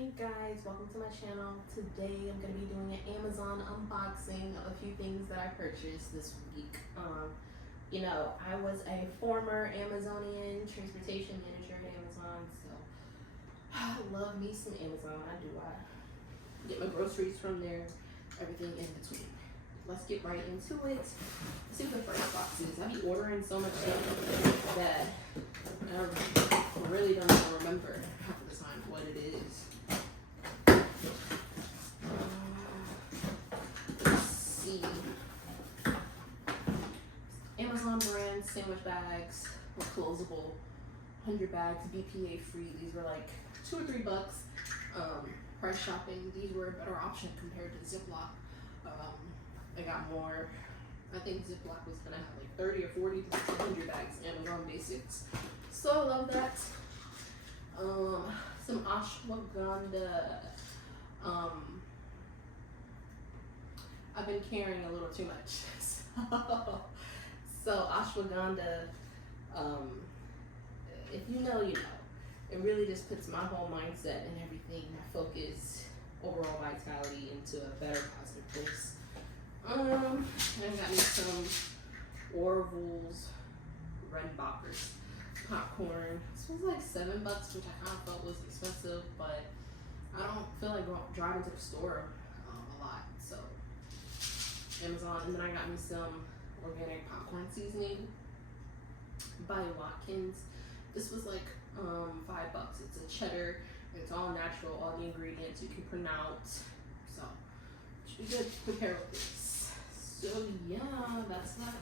Hey guys, welcome to my channel. Today I'm going to be doing an Amazon unboxing of a few things that I purchased this week. I was a former Amazonian transportation manager at Amazon, so I love me some Amazon. I get my groceries from there, everything in between. Let's get right into it. Let's see what the first box is. I be ordering so much stuff that I really don't even remember half of the time what it is. Let's see. Amazon brand sandwich bags were closable, 100 bags, BPA free. These were like $2 or $3. Price shopping. These were a better option compared to Ziploc. I got more. I think Ziploc was gonna have like 30 or 40 to 100 bags. Amazon Basics. So I love that. Some ashwagandha. I've been carrying a little too much. So ashwagandha, if you know, you know. It really just puts my whole mindset and everything, my focus, overall vitality into a better positive place. I got me some Orville's Redboxers popcorn. This was like $7, which I kind of felt was expensive, but I don't feel like driving to the store a lot, so Amazon. And then I got me some organic popcorn seasoning by Watkins. This was like $5. It's a cheddar. It's all natural. All the ingredients you can pronounce. So should be good to prepare with this. So yeah, that's that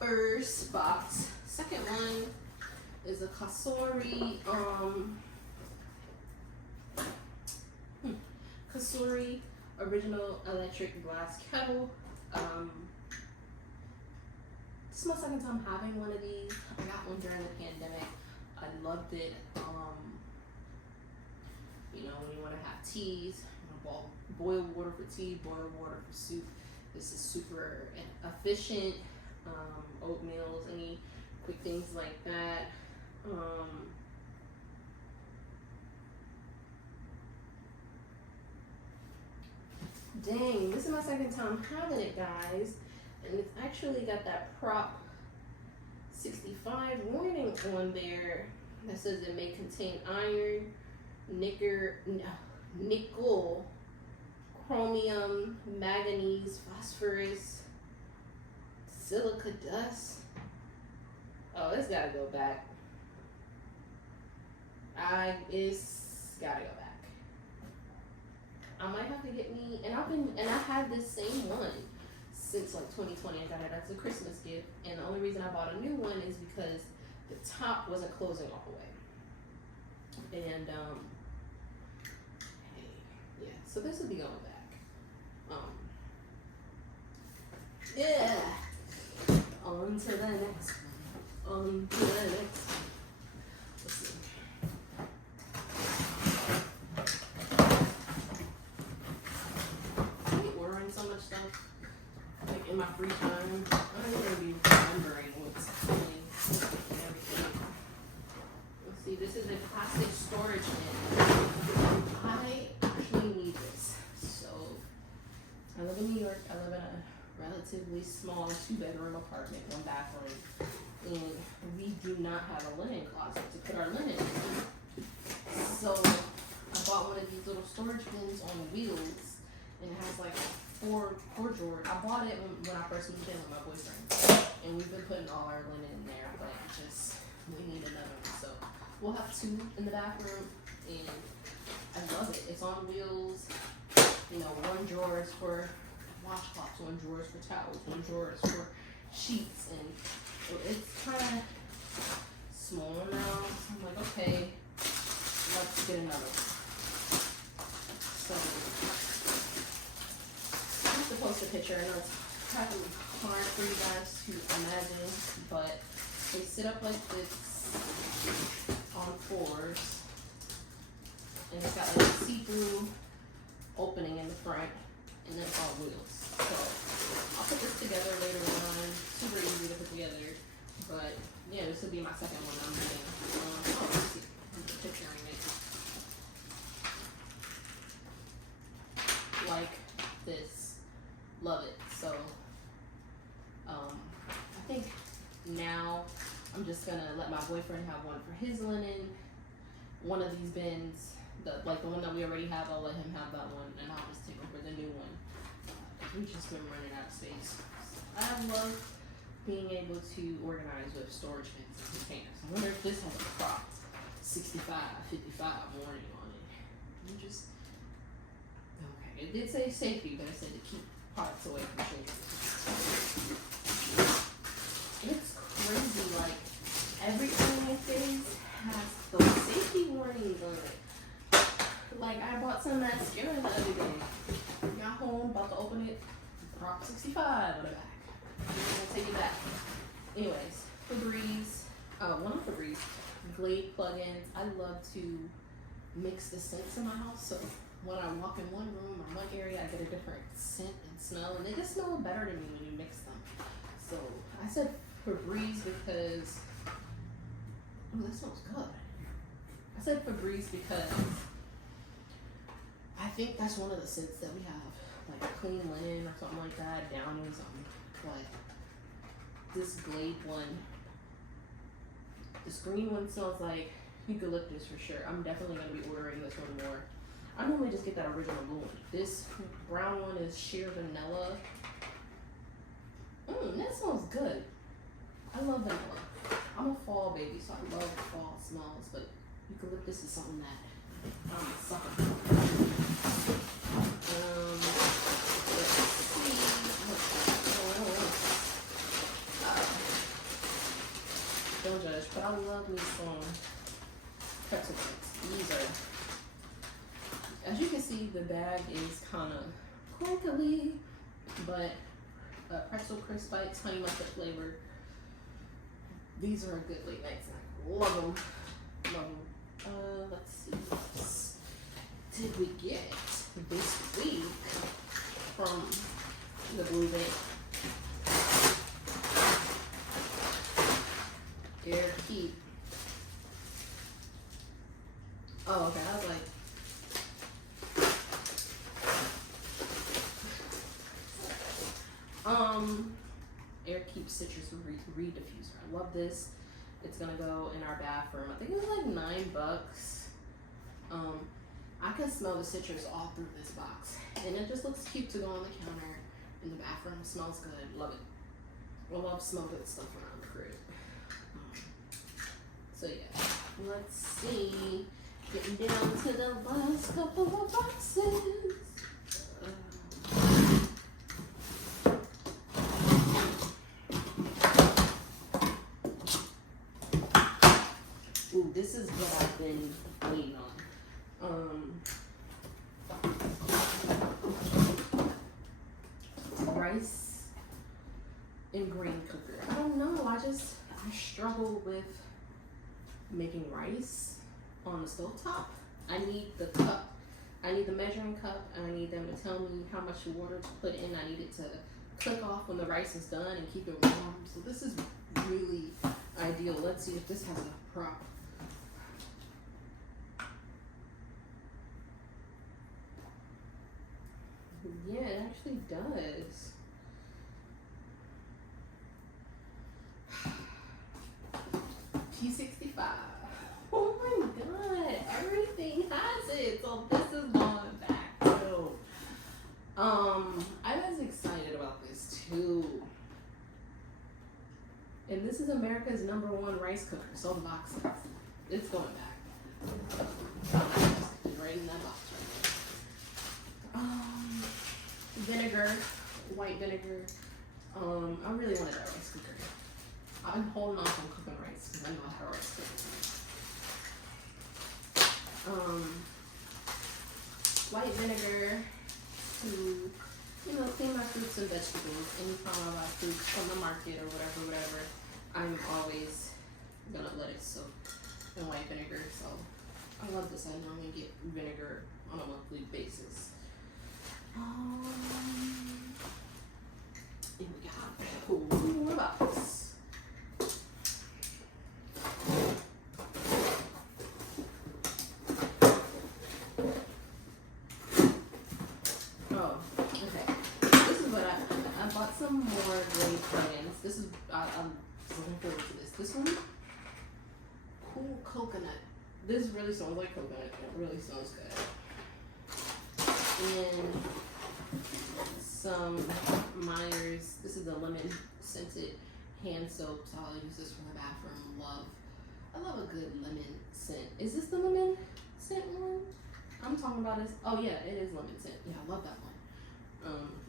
first box. Second one is a Kasuri original electric glass kettle. This is my second time having one of these. I got one during the pandemic. I loved it. When you want to have teas, boil water for tea, boil water for soup. This is super efficient. Oatmeals, any quick things like that. Dang, this is my second time having it, guys. And it's actually got that Prop 65 warning on there that says it may contain iron, nickel, chromium, manganese, phosphorus, silica dust. Oh, it's gotta go back. It's gotta go back. I might have to get me, and I've had this same one since like 2020. I got it as a Christmas gift, and the only reason I bought a new one is because the top wasn't closing all the way. And yeah, so this will be going back. Yeah. On to the next one. Let's see. I hate ordering so much stuff. Like in my free time, I don't even be remembering what's happening and everything. Let's see, this is a plastic storage bin. I actually need this. So, I live in New York. I live in a relatively small 2-bedroom apartment, 1 bathroom, and we do not have a linen closet to put our linen in. So, I bought one of these little storage bins on wheels, and it has like 4 drawers. I bought it when I first moved in with my boyfriend, and we've been putting all our linen in there, but we need another one. So we'll have 2 in the bathroom, and I love it. It's on wheels. 1 drawer is for washcloths, 1 drawer is for towels, 1 drawer is for sheets, and it's kind of small now. So I'm like, okay, let's get another one. So post a picture. I know it's probably hard for you guys to imagine, but they sit up like this on 4s, and it's got like a see-through opening in the front, and then it's on wheels. So I'll put this together later on. Super easy to put together, but yeah, this will be my second one I'm doing. Let's see, I'm picturing it. gonna let my boyfriend have one for his linen. One of these bins, the one that we already have, I'll let him have that one, and I'll just take over the new one. We've just been running out of space. I love being able to organize with storage bins and containers. I wonder if this has a prop 65, 55 warning on it. Okay, it did say safety, but it said to keep products away from children. It's crazy, like everything like this has those safety warnings on it. Like I bought some mascara the other day. Got home, about to open it, prop 65 on the back. I'm gonna take it back. Anyways, Febreze, one of Febreze Glade plugins. I love to mix the scents in my house, so when I walk in one room or one area, I get a different scent and smell, and they just smell better to me when you mix them. So I said Febreze because, oh, that smells good. I said Febreze because I think that's one of the scents that we have, like clean linen or something like that, Downy or something. But this Glade one, this green one smells like eucalyptus for sure. I'm definitely going to be ordering this one more. I normally just get that original blue one. This brown one is sheer vanilla. That smells good. I love vanilla. I'm a fall baby, so I love fall smells, but eucalyptus is something that I'm a sucker for. Let's see. Don't judge, but I love me some pretzel bites. These are, as you can see, the bag is kind of crinkly, but pretzel crisp bites, honey mustard flavor. These are a good late night snack. Love them. Love them. Let's see. What did we get this week from the Blue Bank? Air Keep. Oh, okay. I was like, Air Keep Citrus Reed Diffuser. I love this. It's gonna go in our bathroom. I think it was like $9. I can smell the citrus all through this box, and it just looks cute to go on the counter in the bathroom. It smells good. Love it. I love smell good stuff around the crib. So yeah, let's see. Getting down to the last couple of boxes. Ooh, this is what I've been waiting on. Rice and grain cooker. I don't know. I struggle with making rice on the stovetop. I need the cup. I need the measuring cup, and I need them to tell me how much water to put in. I need it to click off when the rice is done and keep it warm. So this is really ideal. Let's see if this has a prop. Yeah, it actually does. P65. Oh my god, everything has it. So this is going back too. I was excited about this too. And this is America's #1 rice cooker. So the box says it's going back. Right in that box right there. Vinegar, white vinegar. I really wanted that rice cooker. I've been holding off on cooking rice because I know I have a rice cooker. White vinegar to, clean my fruits and vegetables. Anytime I buy fruits from the market or whatever, I'm always gonna let it soak in white vinegar. So I love this. I normally get vinegar on a monthly basis. Here we go. More box. Oh, okay. This is what I bought some more Glade plugins. This is I'm looking forward to this. This one Cool coconut. This really smells like coconut. It really smells good. And some Myers. This is the lemon scented hand soap. So I'll use this for the bathroom. I love a good lemon scent. Is this the lemon scent one? I'm talking about this. Oh yeah, it is lemon scent. Yeah, I love that one.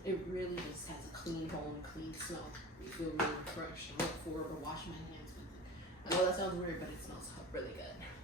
It really just has a clean home, clean smell. You feel really refreshed. I look forward to wash my hands with it. I know that sounds weird, but it smells really good.